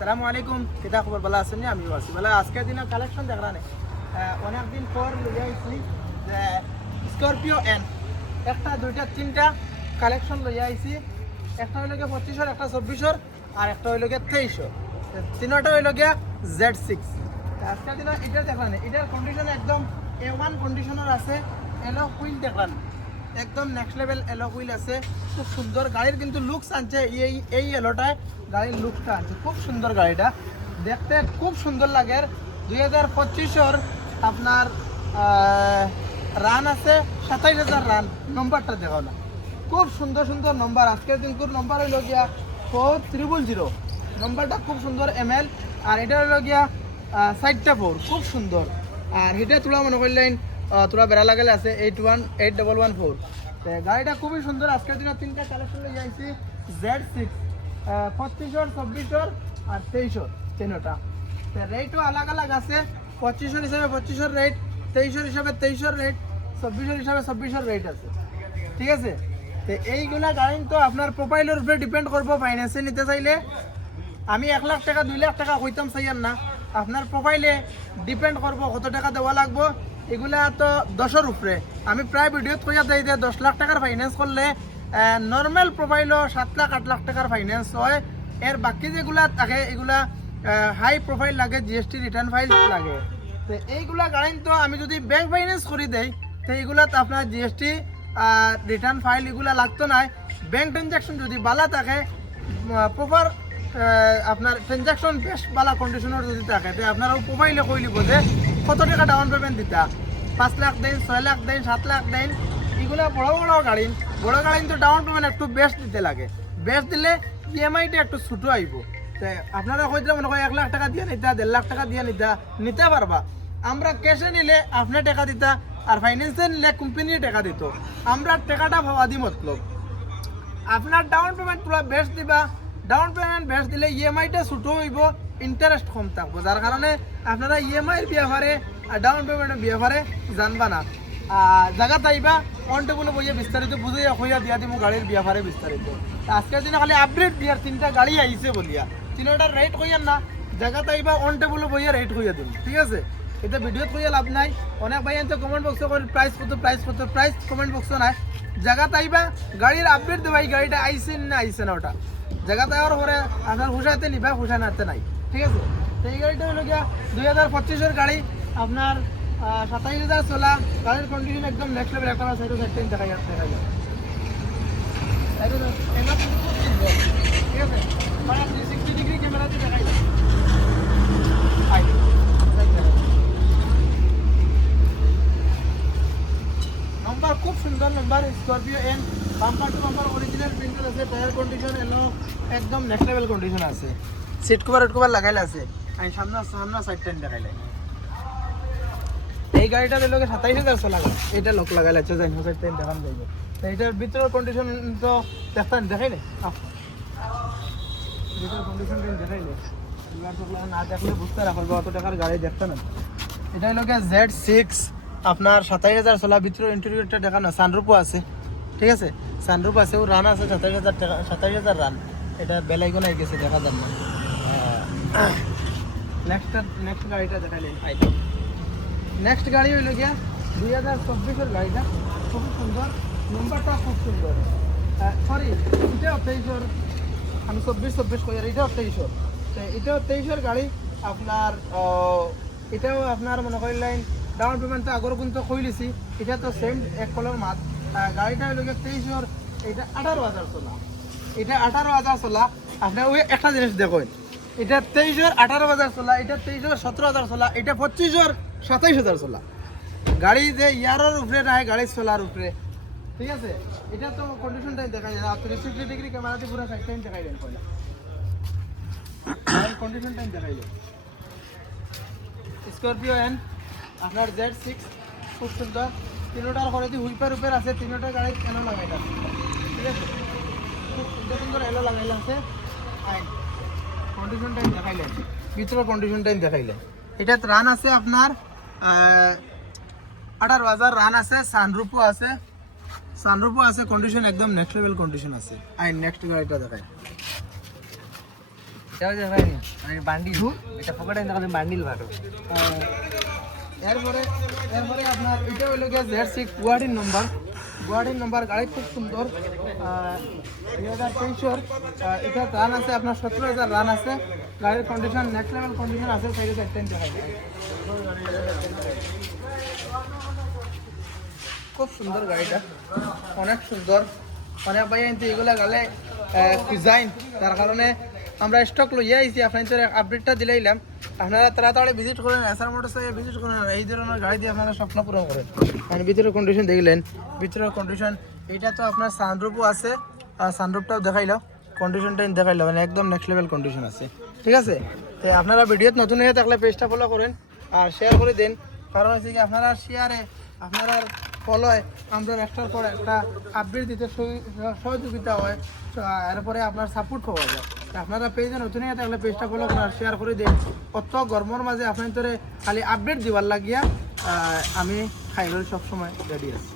আসসালামু আলাইকুম, কিতা খবর? ভালো আছেন? আমি আছি ভালো। আজকের দিনের কালেকশন দেখলাম অনেকদিন পর লইয়া আইছি যে স্করপিও এন একটা দুইটা তিনটা কালেকশন লইয়া আইছি। একটা হইল গিয়ে 2500, একটা 2400 আর একটা হইল গিয়ে 2300। তিনটা হইল গিয়া Z6। আজকের দিনে এটা দেখলাম, এটার কন্ডিশন একদম A1 কন্ডিশনার আছে। এলো হুইল দেখলাম, একদম নেক্সট লেভেল এলো হুইল আছে, খুব সুন্দর। গাড়ির কিন্তু লুকস আনছে, এই এলোটায় গাড়ির লুকসটা আনছে, খুব সুন্দর। গাড়িটা দেখতে খুব সুন্দর লাগে। 2025-এর আপনার রান আছে 27,000 রান। নম্বরটা দেখো না, খুব সুন্দর সুন্দর নম্বর। আজকের দিনকুর নম্বর হইল গিয়া 4000। নম্বরটা খুব সুন্দর ML। আর এটা হইল গিয়া 4টা 4, খুব সুন্দর। আর এটা তোলা মনে করলেন তোরা বেড়া লাগালে আছে 818114। গাড়িটা খুবই সুন্দর। আজকের দিনে তিনটা কালেকশন লই আইছি Z6, 2500, 2400 আর 2300 তিনটা। রেটও আলাগ আলাগ আছে। 2500 হিসাবে 2500 রেট, 2300 হিসাবে 2300 রেট, 2400 হিসাবে 2400 রেট আছে। ঠিক আছে, তো এইগুলা গাড়ি তো আপনার প্রোফাইলের উপরে ডিপেন্ড করবো। ফাইন্যান্সে নিতে চাইলে আমি 1 লাখ টাকা 2 লাখ টাকা হইতাম চাইয়ার না, আপনার প্রোফাইলে ডিপেন্ড করবো কত টাকা দেওয়া লাগবো। এগুলা তো 10-এর উপরে। আমি প্রায় ভিডিওত কইয়া দেই যে 10 লাখ টাকার ফাইন্যান্স করলে নর্মাল প্রোফাইলও 7 লাখ 8 লাখ টাকার ফাইন্যান্স হয়। এর বাকি যেগুলা থাকে এগুলা হাই প্রোফাইল লাগে, GST রিটার্ন ফাইল লাগে। তো এইগুলা গাড়ি তো আমি যদি ব্যাংক ফাইন্যান্স করে দেই তো এইগুলাতে আপনার GST রিটার্ন ফাইল এগুলা লাগতো না। ব্যাংক ট্রানজাকশন যদি বালা থাকে, প্রপার আপনার ট্রানজাকশন বেশ বালা কন্ডিশনের যদি থাকে, তো আপনারা প্রোফাইলে কই লিব যে কত টাকা ডাউন পেমেন্ট দিতা। 5 লাখ দেন, 6 লাখ দেন, 7 লাখ দেন। এগুলো বড় বড় গাড়ি তো ডাউন পেমেন্ট একটু বেশ দিতে লাগে। বেশ দিলে EMI-টা একটু ছোটো আইব। তো আপনারা কইতে মনে হয় 1 লাখ টাকা দিয়ে নিতা, 1.5 লাখ টাকা দিয়ে নিতে পারবা। আমরা ক্যাশে নিলে আপনি টাকা দিতা, আর ফাইন্যান্সে নিলে কোম্পানি টাকা দিত। আমরা টাকাটা ভাবা দি মতলব আপনার ডাউন পেমেন্ট পুরো বেশ দিবা। ডাউন পেমেন্ট বেশ দিলে EMI-টা ছোটো হইব, ইন্টারেস্ট কম থাকবো, যার কারণে আপনারা EMI-র ব্যাপারে আর ডাউন পেমেন্টের ব্যাপারে জানবা না। জায়গা তাইবা অন টেবুলে বইয়ে বিস্তারিত বুঝাইয়া হইয়া দিয়া দিব গাড়ির ব্যাপারে বিস্তারিত। আজকের দিনে খালি আপডেট দিয়ার 3টা গাড়ি আইছে বলিয়া 3টার রেট হইয়ার না, জায়গা তাইবা অন টেবুলে বইয়া রেট হইয়া দিন। ঠিক আছে, এটা ভিডিওত কইয়া লাভ নাই। অনেক ভাই তো কমেন্ট বক্সে করে প্রাইস কত প্রাইস কমেন্ট বক্সও নাই। জায়গা তাইবা গাড়ির আপডেট দেবাই, গাড়িটা আইছে না ওটা জায়গা তাইবার পরে আপনার হুশাইতে নিবা, হুশাই নাতে নাই। ঠিক আছে, তো এই গাড়িটা হলো গিয়া 2025-এর গাড়ি, আপনার 27,000 চলা। গাড়ির কন্ডিশন একদম নেক্সট লেভেল। একটা সাইড দেখা যায়। ঠিক আছে, মানে 360 ডিগ্রি ক্যামেরাতে দেখাই যায়। নাম্বার খুব সুন্দর number, Scorpio N. Bumper to bumper original printer আছে। টায়ার কন্ডিশন এলো একদম নেক্সট লেভেল কন্ডিশন আছে। সিট কভার লাগাইলে আছে। আমি সামনে সাইড টাইম দেখাইলে। এই গাড়িটা দিল 27,000 চলা গাড়ি। এটা লোক লাগাইলে আছে, যাই সাইড টাইম দেখান যাইব। তো এটার ভিতরের কন্ডিশন তো দেখাইলে ভিতরের কন্ডিশন দেখাইলে না দেখলে বুঝতে রাখবো অত টাকার গাড়ি দেখতে না। এটা হলো Z6, আপনার 27,000 চলা। ভিতরের ইন্টেরিয়রটা দেখানো, সানরুফও আছে। ঠিক আছে, সানরুফ আছে, ও রান আছে 27,000 টাকা, 27,000 রান। এটা বেলাইকন আই গেছে, দেখা যান না। নেক্সট গাড়িটা দেখাইলে। নেক্সট গাড়ি হইল গিয়া 2024-এর গাড়িটা, খুব সুন্দর। নম্বরটা খুব সুন্দর। সরি, এটাও 2300, আমি 24 কই, আর এটাও 2300। তো এটাও 2300-এর গাড়ি আপনার। এটাও আপনার মনে করিলেন ডাউন পেমেন্ট তো আগর কিন্তু কইলিছি। এটা তো সেম এক কলর মাত। গাড়িটা হইল গিয়ে 2300, এটা 18,000 চলা। এটা 18,000 চলা। আপনার ওই একটা জিনিস দেখুন, এটা 2300 18,000 চলা, এটা 2300 17,000 চলা, এটা 2500 27,000 চলা। গাড়ি যে ইয়ারের উপরে নাই, গাড়ি চলার উপরে। ঠিক আছে, এটা তো কন্ডিশন টাইম দেখাই যায়। 360 ডিগ্রি ক্যামেরাতে পুরো সাইড টাইম দেখাই দেন, পয়লা কন্ডিশন টাইম দেখাই যায়। স্করপিও এন আপনার Z6 খুব সুন্দর। 3টার করে দি হুইপার উপর আছে, 3টা গাড়ি এলো লাগাইলা। ঠিক আছে, খুব সুন্দর সুন্দর এলো লাগাইলা আছে। কন্ডিশন টাইম দেখাইলে, ভিতরের কন্ডিশন টাইম দেখাইলে। এটা রান আছে আপনার 18,000 রান আছে। সানরুফও আছে, কন্ডিশন একদম নেক্সট লেভেল কন্ডিশন আছে। নেক্সট গাড়িটা দেখাই। এটাও যে ভাই মানে বান্ডিল এটা পকেটে না বান্ডিল ভাটো এরপরে এরপরে আপনার এটা হইল গিয়ে Z6 গুয়াহাটির নম্বর গাড়ি খুব সুন্দর 2023 এটা রান আছে আপনার 17,000 রান আছে গাড়ির কন্ডিশন নেক্সট লেভেল কন্ডিশন আছে সাইডে দেখতেন খুব সুন্দর গাড়িটা অনেক সুন্দর অনেক ভাই কিন্তু এগুলা গালে ডিজাইন তার কারণে আমরা স্টক লইয়া আইছি আপনাদের আপডেটটা দিলাইলাম আপনারা তাড়াতাড়ি ভিজিট করেন এসআর মোটরসে ভিজিট করেন এই ধরনের গাড়ি দিয়ে আপনারা স্বপ্ন পূরণ করেন মানে ভিতরের কন্ডিশন দেখলেন ভিতরের কন্ডিশন এটা তো আপনার সানরুফও আছে আর সানরুফটাও দেখাইলো কন্ডিশনটা দেখাইলো মানে একদম নেক্সট লেভেল কন্ডিশন আছে ঠিক আছে তো আপনারা ভিডিওত নতুন হয়ে থাকলে পেজটা ফলো করেন আর শেয়ার করে দেন কারণ হচ্ছে কি আপনারা শেয়ারে আপনারা ফলোয় আমরা একটার পর একটা আপডেট দিতে সহযোগিতা হয় এরপরে আপনার সাপোর্ট পাওয়া যায় আপনারা পেজে নতুন হয়ে থাকলে পেজটা ফলো করেন আর শেয়ার করে দেন অত গরমের মাঝে আপনার খালি আপডেট দিবার লাগিয়া আমি খাইবার সবসময় রেডি আছি।